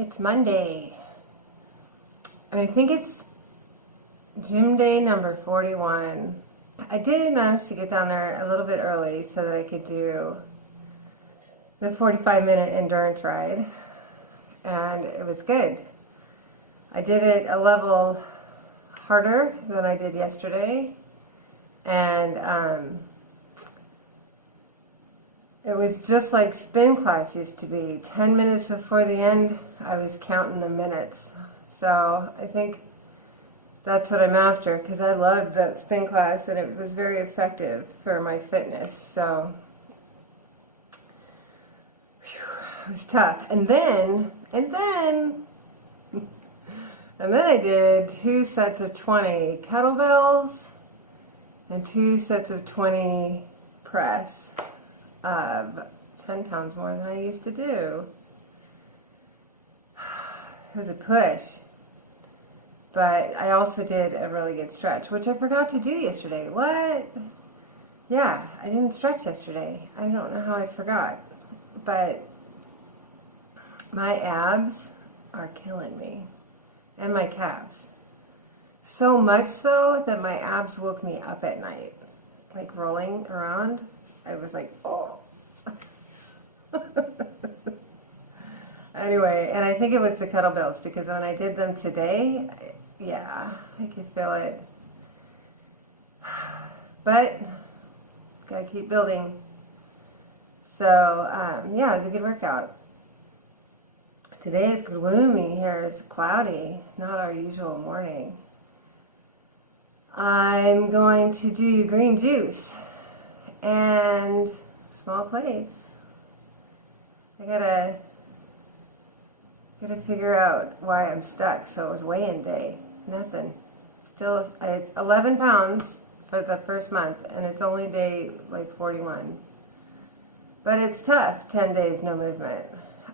It's Monday, and I think it's gym day number 41. I did manage to get down there a little bit early so that I could do the 45-minute endurance ride, and it was good. I did it a level harder than I did yesterday, and it was just like spin class used to be. 10 minutes before the end, I was counting the minutes. So I think that's what I'm after, because I loved that spin class and it was very effective for my fitness. So it was tough. And then I did 2 sets of 20 kettlebells and 2 sets of 20 press of 10 pounds more than I used to do. It was a push. But I also did a really good stretch, which I forgot to do yesterday. What? Yeah, I didn't stretch yesterday. I don't know how I forgot. But my abs are killing me. And my calves. So much so that my abs woke me up at night. Like rolling around. I was like, oh. Anyway, and I think it was the kettlebells, because when I did them today, yeah, I could feel it. But gotta keep building. So yeah, it was a good workout. Today is gloomy here. It's cloudy, not our usual morning. I'm going to do green juice and small plates. I gotta figure out why I'm stuck. So it was weigh-in day. Nothing. Still, it's 11 pounds for the first month, and it's only day like 41. But it's tough. 10 days no movement.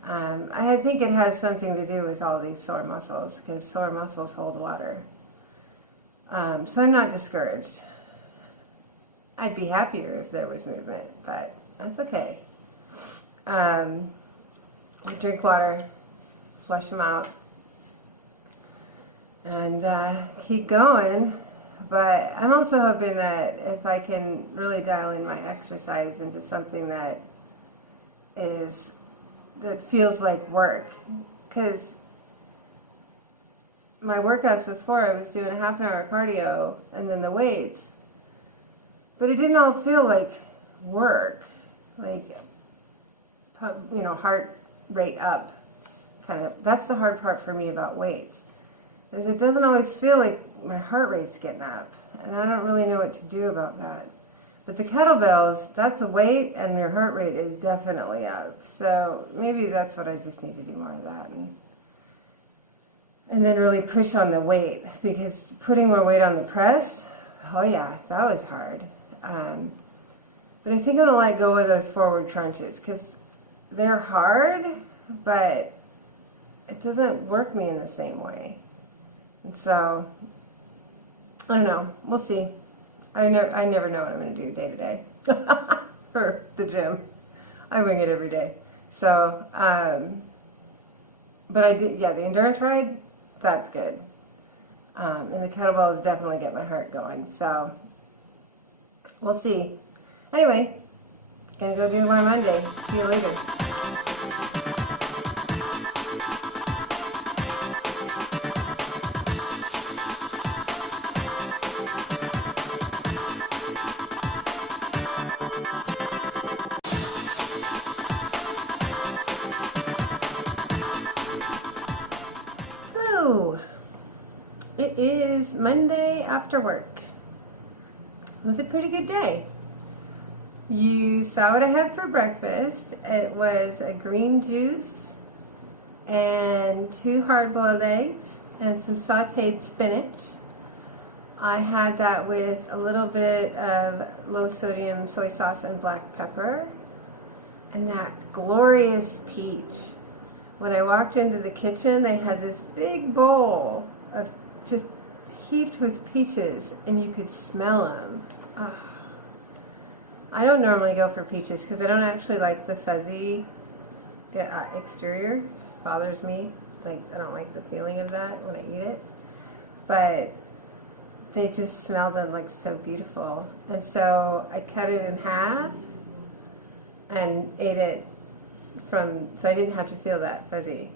I think it has something to do with all these sore muscles, because sore muscles hold water. So I'm not discouraged. I'd be happier if there was movement, but that's okay. I drink water, flush them out, and keep going. But I'm also hoping that if I can really dial in my exercise into something that feels like work, because my workouts before, I was doing a half an hour cardio and then the weights, but it didn't all feel like work, like, you know, heart rate up kind of. That's the hard part for me about weights, is it doesn't always feel like my heart rate's getting up, and I don't really know what to do about that. But the kettlebells, that's a weight, and your heart rate is definitely up. So maybe that's what I just need to do more of that. And then really push on the weight, because putting more weight on the press, oh yeah, that was hard. But I think I'm going to let go of those forward crunches, because they're hard, but it doesn't work me in the same way. And so, I don't know. We'll see. I never know what I'm going to do day to day for the gym. I wing it every day. So, but I did, yeah, the endurance ride, that's good. And the kettlebells definitely get my heart going. So, we'll see. Anyway, gonna go do my Monday. See you later. It is Monday after work. It was a pretty good day. You saw what I had for breakfast. It was a green juice and 2 hard-boiled eggs and some sauteed spinach. I had that with a little bit of low-sodium soy sauce and black pepper, and that glorious peach. When I walked into the kitchen, they had this big bowl of just heaped with peaches, and you could smell them. Oh. I don't normally go for peaches because I don't actually like the fuzzy exterior. Bothers me. Like, I don't like the feeling of that when I eat it. But they just smelled and looked so beautiful. And so I cut it in half and ate it so I didn't have to feel that fuzzy.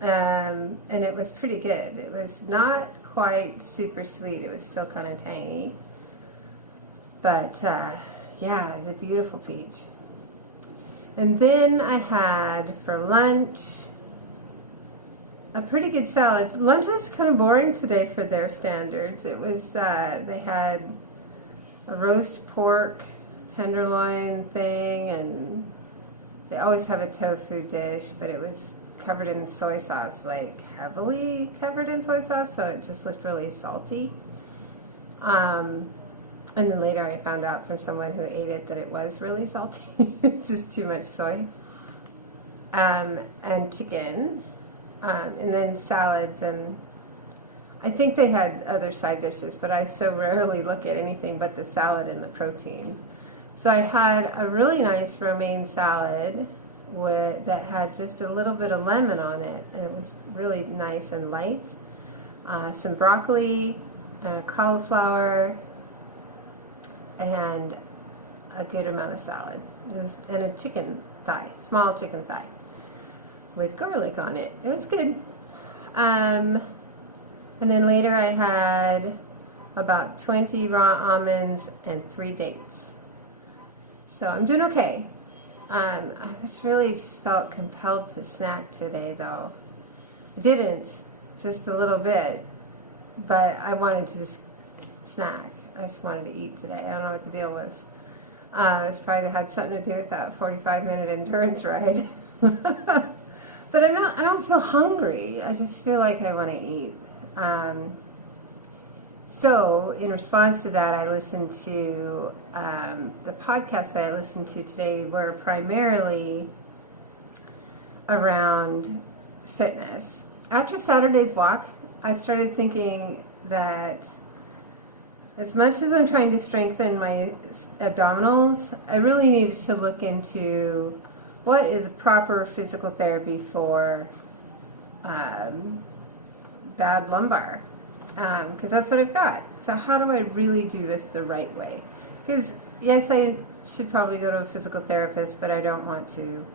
And it was pretty good. It was not quite super sweet. It was still kind of tangy. But yeah, it was a beautiful peach. And then I had for lunch a pretty good salad. Lunch was kind of boring today for their standards. It was, they had a roast pork tenderloin thing, and they always have a tofu dish, but it was covered in soy sauce, like heavily covered in soy sauce, so it just looked really salty. And then later I found out from someone who ate it that it was really salty, just too much soy. And chicken. And then salads, and I think they had other side dishes, but I so rarely look at anything but the salad and the protein. So I had a really nice romaine salad that had just a little bit of lemon on it, and it was really nice and light. Some broccoli, cauliflower, and a good amount of salad. And a chicken thigh, small chicken thigh, with garlic on it. It was good. And then later I had about 20 raw almonds and 3 dates. So I'm doing okay. I just really felt compelled to snack today, though. I didn't, just a little bit, but I wanted to just snack. I just wanted to eat today. I don't know what the deal was. It's probably had something to do with that 45-minute endurance ride. But I don't feel hungry. I just feel like I want to eat. So in response to that, I listened to the podcasts that I listened to today were primarily around fitness. After Saturday's walk, I started thinking that as much as I'm trying to strengthen my abdominals, I really needed to look into what is proper physical therapy for bad lumbar, because that's what I've got. So how do I really do this the right way? Because yes, I should probably go to a physical therapist, but I don't want to.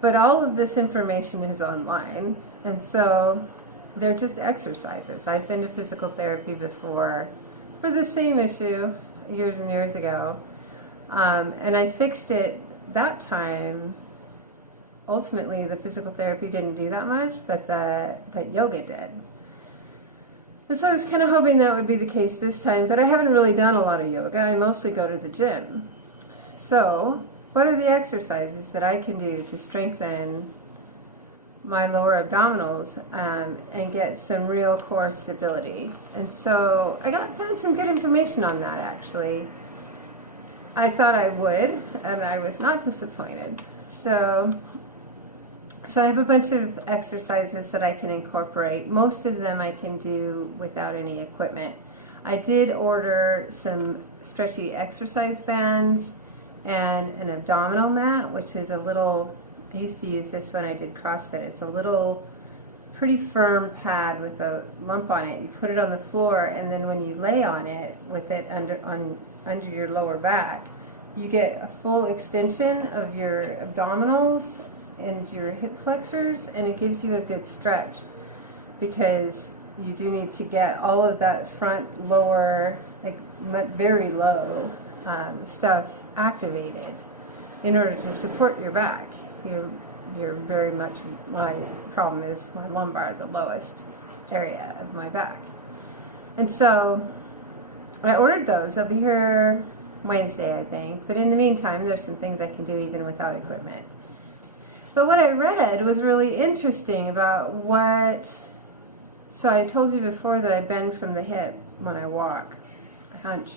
But all of this information is online, and so they're just exercises. I've been to physical therapy before for the same issue years and years ago, and I fixed it that time. Ultimately, the physical therapy didn't do that much, but yoga did. And so I was kind of hoping that would be the case this time, but I haven't really done a lot of yoga. I mostly go to the gym. So, what are the exercises that I can do to strengthen my lower abdominals and get some real core stability? And so I found some good information on that, actually. I thought I would, and I was not disappointed. So I have a bunch of exercises that I can incorporate. Most of them I can do without any equipment. I did order some stretchy exercise bands and an abdominal mat, which is a little, I used to use this when I did CrossFit. It's a little pretty firm pad with a lump on it. You put it on the floor, and then when you lay on it with it under your lower back, you get a full extension of your abdominals and your hip flexors, and it gives you a good stretch, because you do need to get all of that front, lower, like very low stuff activated in order to support your back. You're very much, my problem is my lumbar, the lowest area of my back. And so I ordered those. They'll be here Wednesday, I think. But in the meantime, there's some things I can do even without equipment. But what I read was really interesting about so I told you before that I bend from the hip when I walk. I hunch,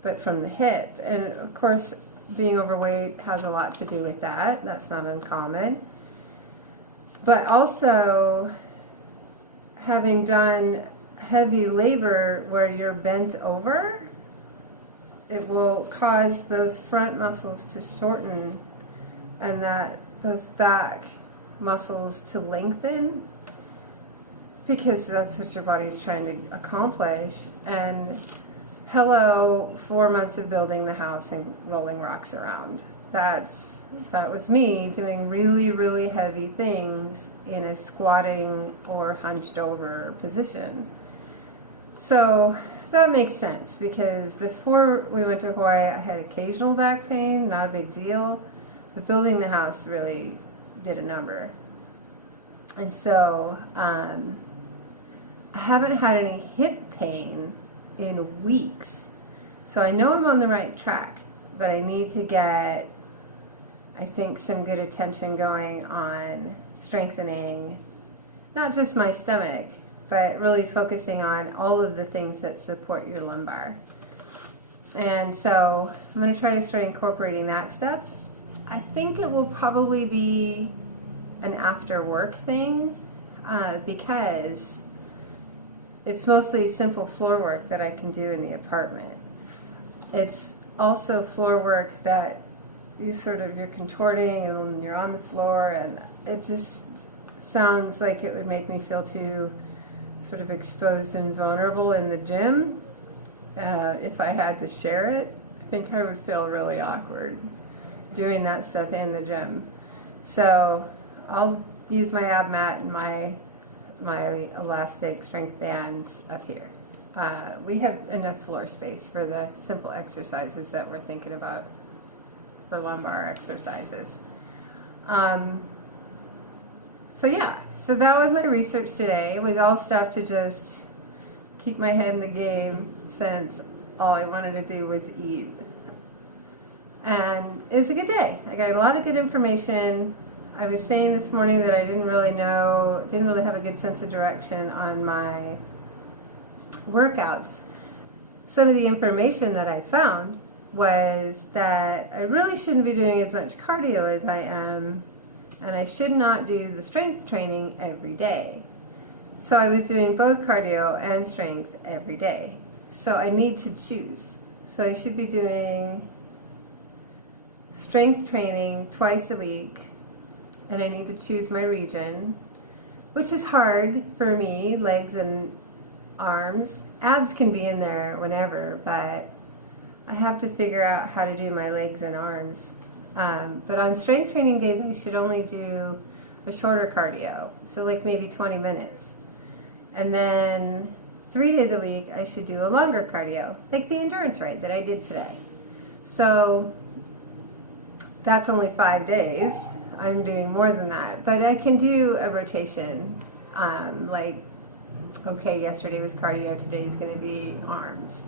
but from the hip. And of course, being overweight has a lot to do with that. That's not uncommon. But also, having done heavy labor where you're bent over, it will cause those front muscles to shorten, and those back muscles to lengthen, because that's what your body's trying to accomplish. And hello, 4 months of building the house and rolling rocks around. That was me doing really, really heavy things in a squatting or hunched over position. So that makes sense, because before we went to Hawaii, I had occasional back pain, not a big deal, but building the house really did a number. And so I haven't had any hip pain in weeks. So I know I'm on the right track, but I need to get, I think, some good attention going on strengthening not just my stomach, but really focusing on all of the things that support your lumbar. And so I'm going to try to start incorporating that stuff. I think it will probably be an after work thing, because it's mostly simple floor work that I can do in the apartment. It's also floor work that you're contorting and you're on the floor, and it just sounds like it would make me feel too sort of exposed and vulnerable in the gym. If I had to share it, I think I would feel really awkward doing that stuff in the gym. So I'll use my ab mat and my elastic strength bands up here. We have enough floor space for the simple exercises that we're thinking about for lumbar exercises. So that was my research today. It was all stuff to just keep my head in the game, since all I wanted to do was eat. And it was a good day. I got a lot of good information. I was saying this morning that I didn't really have a good sense of direction on my workouts. Some of the information that I found was that I really shouldn't be doing as much cardio as I am, and I should not do the strength training every day. So I was doing both cardio and strength every day. So I need to choose. So I should be doing strength training twice a week, and I need to choose my region, which is hard for me, legs and arms. Abs can be in there whenever, but I have to figure out how to do my legs and arms. But on strength training days, I should only do a shorter cardio, so like maybe 20 minutes. And then 3 days a week, I should do a longer cardio, like the endurance ride that I did today. So that's only 5 days. I'm doing more than that, but I can do a rotation. Yesterday was cardio, today's going to be arms.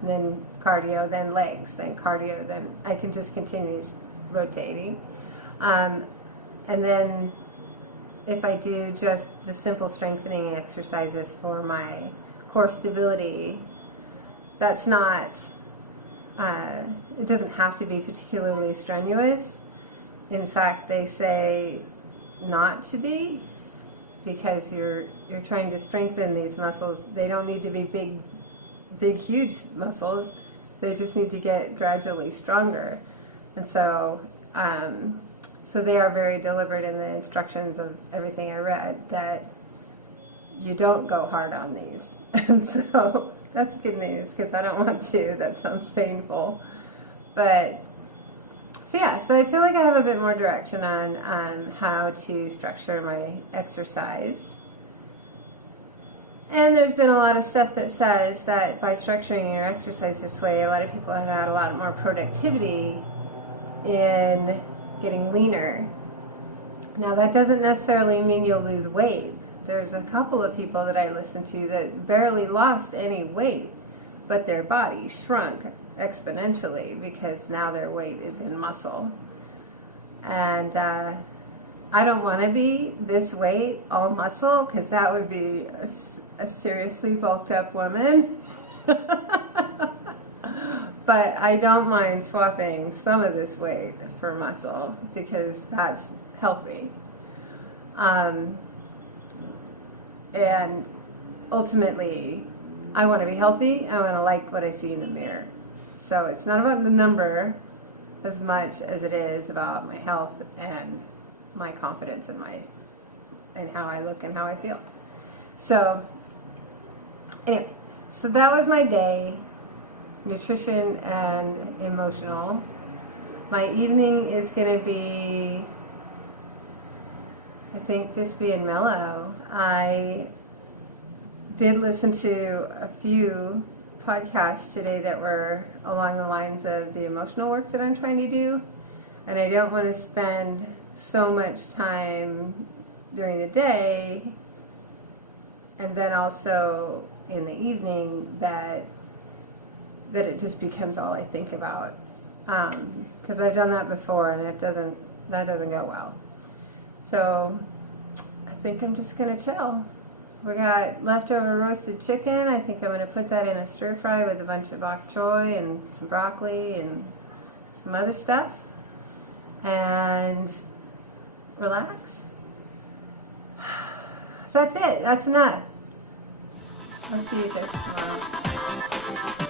And then cardio, then legs, then cardio, then I can just continue rotating. And then if I do just the simple strengthening exercises for my core stability, that's not, it doesn't have to be particularly strenuous. In fact, they say not to be, because you're trying to strengthen these muscles. They don't need to be big, huge muscles. They just need to get gradually stronger. And so, so they are very deliberate in the instructions of everything I read, that you don't go hard on these. And so that's good news, because I don't want to. That sounds painful. But so I feel like I have a bit more direction on how to structure my exercise. And there's been a lot of stuff that says that by structuring your exercise this way, a lot of people have had a lot more productivity in getting leaner. Now, that doesn't necessarily mean you'll lose weight. There's a couple of people that I listened to that barely lost any weight, but their body shrunk exponentially because now their weight is in muscle. And I don't want to be this weight, all muscle, because that would be a seriously bulked up woman. But I don't mind swapping some of this weight for muscle, because that's healthy. And ultimately, I want to be healthy. I want to like what I see in the mirror. So it's not about the number as much as it is about my health and my confidence and how I look and how I feel. So anyway, so that was my day, nutrition and emotional. My evening is going to be, I think, just being mellow. I did listen to a few podcasts today that were along the lines of the emotional work that I'm trying to do, and I don't want to spend so much time during the day and then also in the evening that it just becomes all I think about, because I've done that before and that doesn't go well. So I think I'm just gonna chill. We got leftover roasted chicken. I think I'm going to put that in a stir fry with a bunch of bok choy and some broccoli and some other stuff. And relax. That's it. That's enough. I'll see you guys tomorrow.